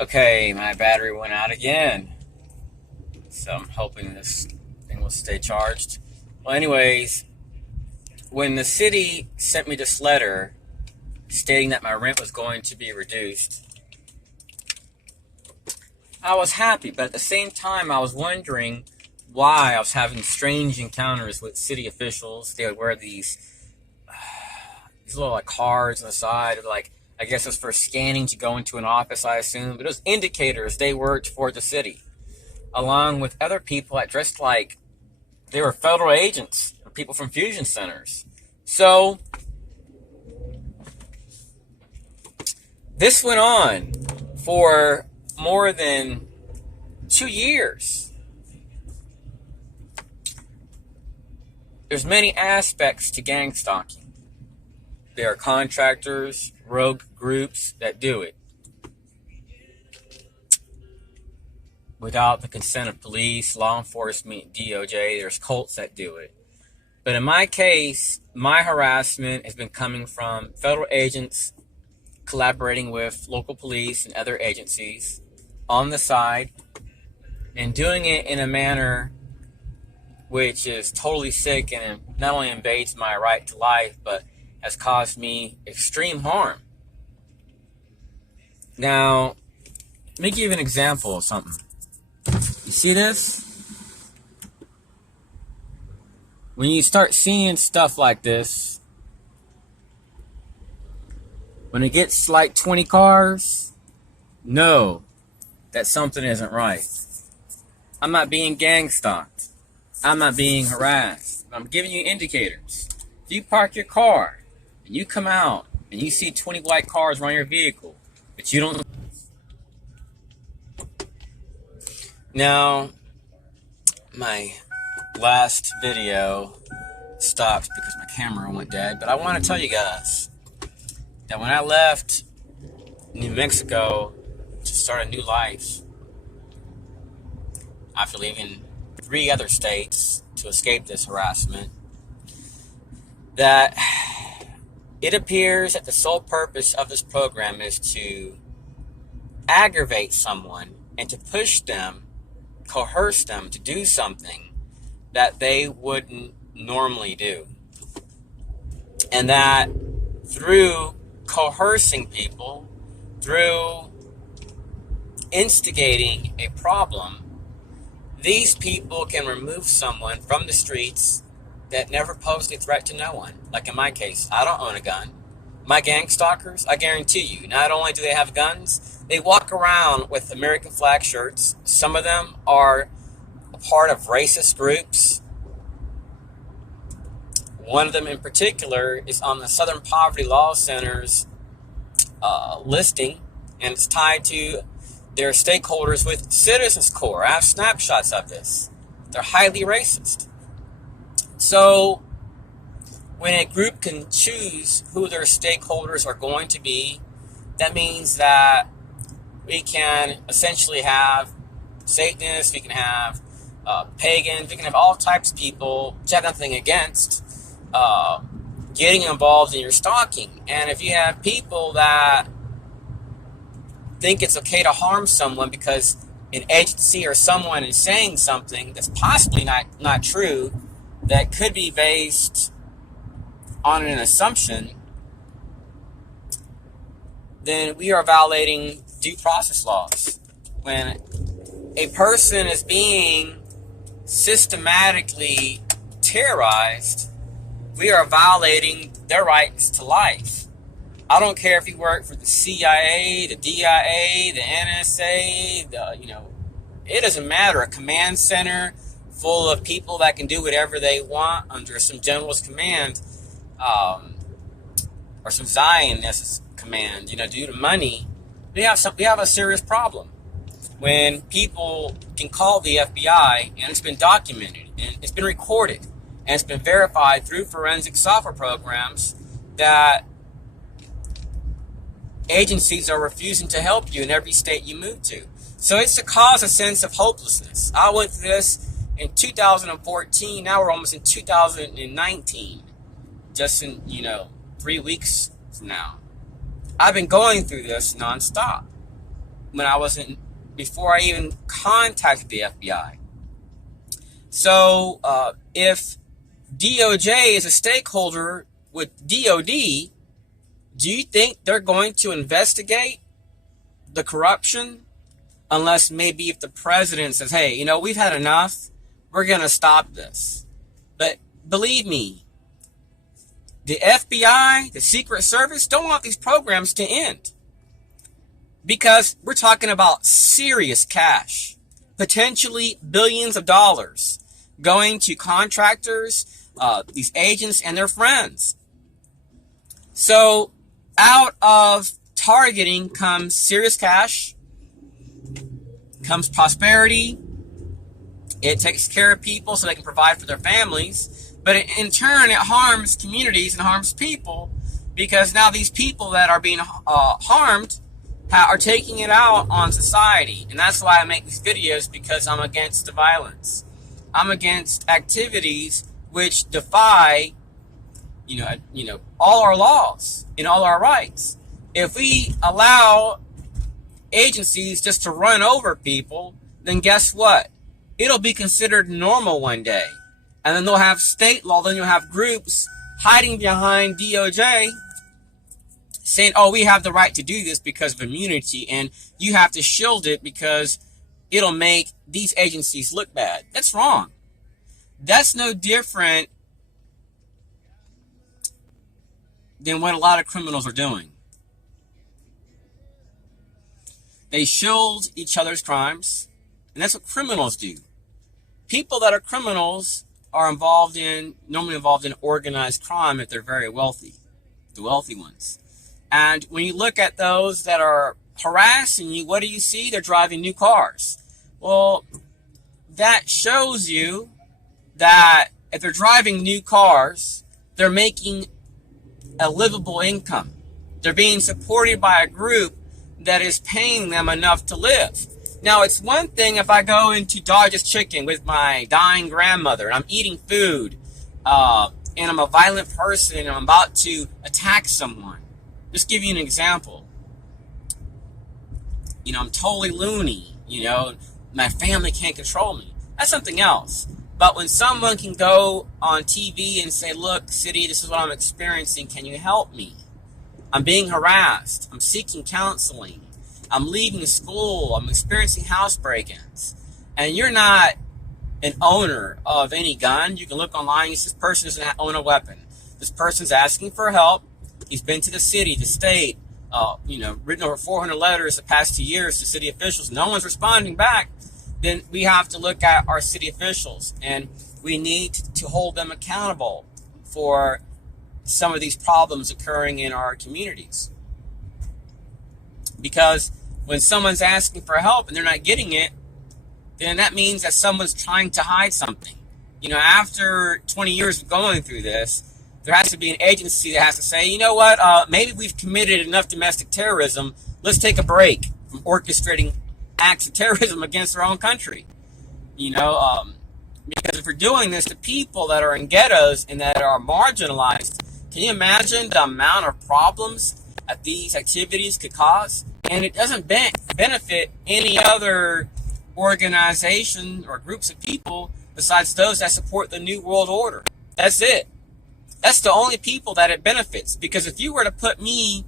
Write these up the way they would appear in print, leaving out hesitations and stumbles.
Okay, my battery went out again. So I'm hoping this thing will stay charged. Well, anyways, when the city sent me this letter stating that my rent was going to be reduced, I was happy, but at the same time, I was wondering why I was having strange encounters with city officials. They would wear these little like cards on the side, like I guess it's for scanning to go into an office, I assume. But it was indicators they worked for the city, along with other people that dressed like they were federal agents or people from fusion centers. So this went on for more than 2 years. There's many aspects to gang stalking. There are contractors, rogue groups that do it without the consent of police, law enforcement, DOJ. There's cults that do it. But in my case, my harassment has been coming from federal agents collaborating with local police and other agencies on the side and doing it in a manner which is totally sick and not only invades my right to life, but has caused me extreme harm. Now, let me give you an example of something. You see this? When you start seeing stuff like this, when it gets like 20 cars, know that something isn't right. I'm not being gang stalked. I'm not being harassed. I'm giving you indicators. If you park your car and you come out and you see 20 white cars around your vehicle, but you don't. Now, my last video stopped because my camera went dead, but I want to tell you guys that when I left New Mexico to start a new life, after leaving 3 other states to escape this harassment, that it appears that the sole purpose of this program is to aggravate someone and to push them, coerce them to do something that they wouldn't normally do. And that through coercing people, through instigating a problem, these people can remove someone from the streets that never posed a threat to no one. Like in my case, I don't own a gun. My gang stalkers, I guarantee you, not only do they have guns, they walk around with American flag shirts. Some of them are a part of racist groups. One of them in particular is on the Southern Poverty Law Center's listing, and it's tied to their stakeholders with Citizens Corps. I have snapshots of this. They're highly racist. So when a group can choose who their stakeholders are going to be, that means that we can essentially have Satanists, we can have pagans, we can have all types of people, which have nothing against getting involved in your stalking. And if you have people that think it's okay to harm someone because an agency or someone is saying something that's possibly not true, that could be based on an assumption, then we are violating due process laws. When a person is being systematically terrorized, we are violating their rights to life. I don't care if you work for the CIA, the DIA, the NSA, it doesn't matter. A command center full of people that can do whatever they want under some general's command, or some Zionist command, due to money, we have a serious problem. When people can call the FBI, and it's been documented, and it's been recorded, and it's been verified through forensic software programs that agencies are refusing to help you in every state you move to. So it's to cause a sense of hopelessness. I went through this in 2014. Now we're almost in 2019. Just in, 3 weeks from now. I've been going through this nonstop. when before I even contacted the FBI. So if DOJ is a stakeholder with DOD, do you think they're going to investigate the corruption? Unless maybe if the president says, hey, we've had enough, we're going to stop this. But believe me, the FBI, the Secret Service don't want these programs to end. Because we're talking about serious cash, potentially billions of dollars going to contractors, these agents and their friends. So out of targeting comes serious cash, comes prosperity. It takes care of people so they can provide for their families. But in turn, it harms communities and harms people, because now these people that are being harmed are taking it out on society. And that's why I make these videos, because I'm against the violence. I'm against activities which defy, all our laws and all our rights. If we allow agencies just to run over people, then guess what? It'll be considered normal one day. And then they'll have state law, then you'll have groups hiding behind DOJ saying, oh, we have the right to do this because of immunity, and you have to shield it because it'll make these agencies look bad. That's wrong. That's no different than what a lot of criminals are doing. They shield each other's crimes, and that's what criminals do. People that are criminals are normally involved in organized crime if they're very wealthy, the wealthy ones. And when you look at those that are harassing you, what do you see? They're driving new cars. Well, that shows you that if they're driving new cars, they're making a livable income. They're being supported by a group that is paying them enough to live. Now, it's one thing if I go into Dodge's Chicken with my dying grandmother and I'm eating food and I'm a violent person and I'm about to attack someone. Just give you an example. I'm totally loony. My family can't control me. That's something else. But when someone can go on TV and say, look, city, this is what I'm experiencing. Can you help me? I'm being harassed. I'm seeking counseling. I'm leaving school. I'm experiencing house break-ins. And you're not an owner of any gun. You can look online and see this person doesn't own a weapon. This person's asking for help. He's been to the city, the state, written over 400 letters the past 2 years to city officials. No one's responding back. Then we have to look at our city officials, and we need to hold them accountable for some of these problems occurring in our communities. Because when someone's asking for help and they're not getting it, then that means that someone's trying to hide something. After 20 years of going through this, there has to be an agency that has to say, you know what, maybe we've committed enough domestic terrorism. Let's take a break from orchestrating acts of terrorism against our own country. Because if we're doing this to people that are in ghettos and that are marginalized, can you imagine the amount of problems that these activities could cause? And it doesn't benefit any other organization or groups of people besides those that support the New World Order. That's it. That's the only people that it benefits. Because if you were to put me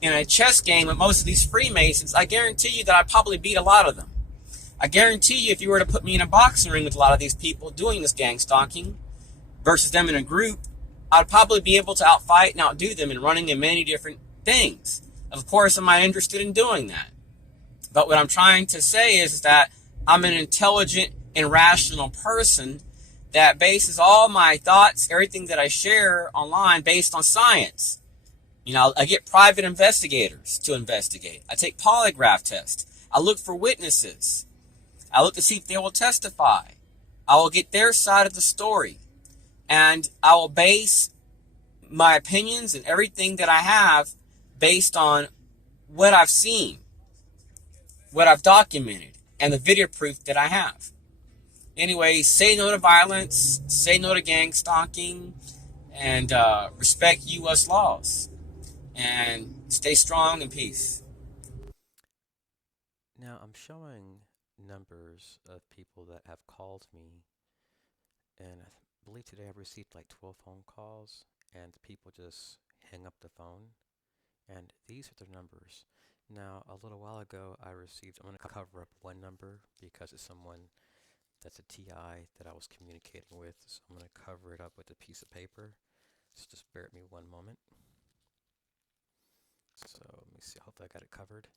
in a chess game with most of these Freemasons, I guarantee you that I'd probably beat a lot of them. I guarantee you if you were to put me in a boxing ring with a lot of these people doing this gang stalking versus them in a group, I'd probably be able to outfight and outdo them in running in many different things. Of course, I'm not interested in doing that. But what I'm trying to say is that I'm an intelligent and rational person that bases all my thoughts, everything that I share online based on science. I get private investigators to investigate. I take polygraph tests. I look for witnesses. I look to see if they will testify. I will get their side of the story. And I will base my opinions and everything that I have based on what I've seen, what I've documented, and the video proof that I have. Anyway, say no to violence, say no to gang stalking, and respect U.S. laws. And stay strong in peace. showing numbers of people that have called me, and I believe today I've received like 12 phone calls, and people just hang up the phone. And these are the numbers. Now, a little while ago, I'm going to cover up one number because it's someone that's a TI that I was communicating with. So I'm going to cover it up with a piece of paper. So just bear with me one moment. So let me see. Hopefully I got it covered.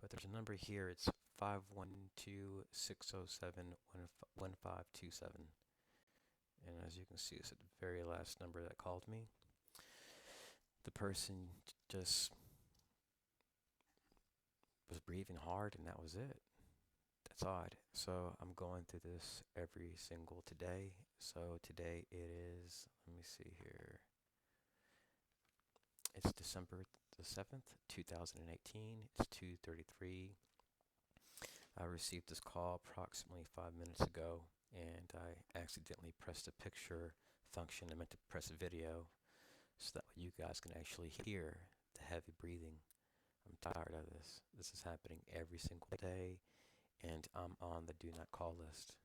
But there's a number here. It's 512-607-1527. And as you can see, it's the very last number that called me. The person just was breathing hard, and that was it. That's odd. So I'm going through this every single today. So today it is, let me see here. It's December the 7th, 2018. It's 2:33. I received this call approximately 5 minutes ago, and I accidentally pressed the picture function. I meant to press video so that way you guys can actually hear the heavy breathing. I'm tired of this. This is happening every single day, and I'm on the do not call list.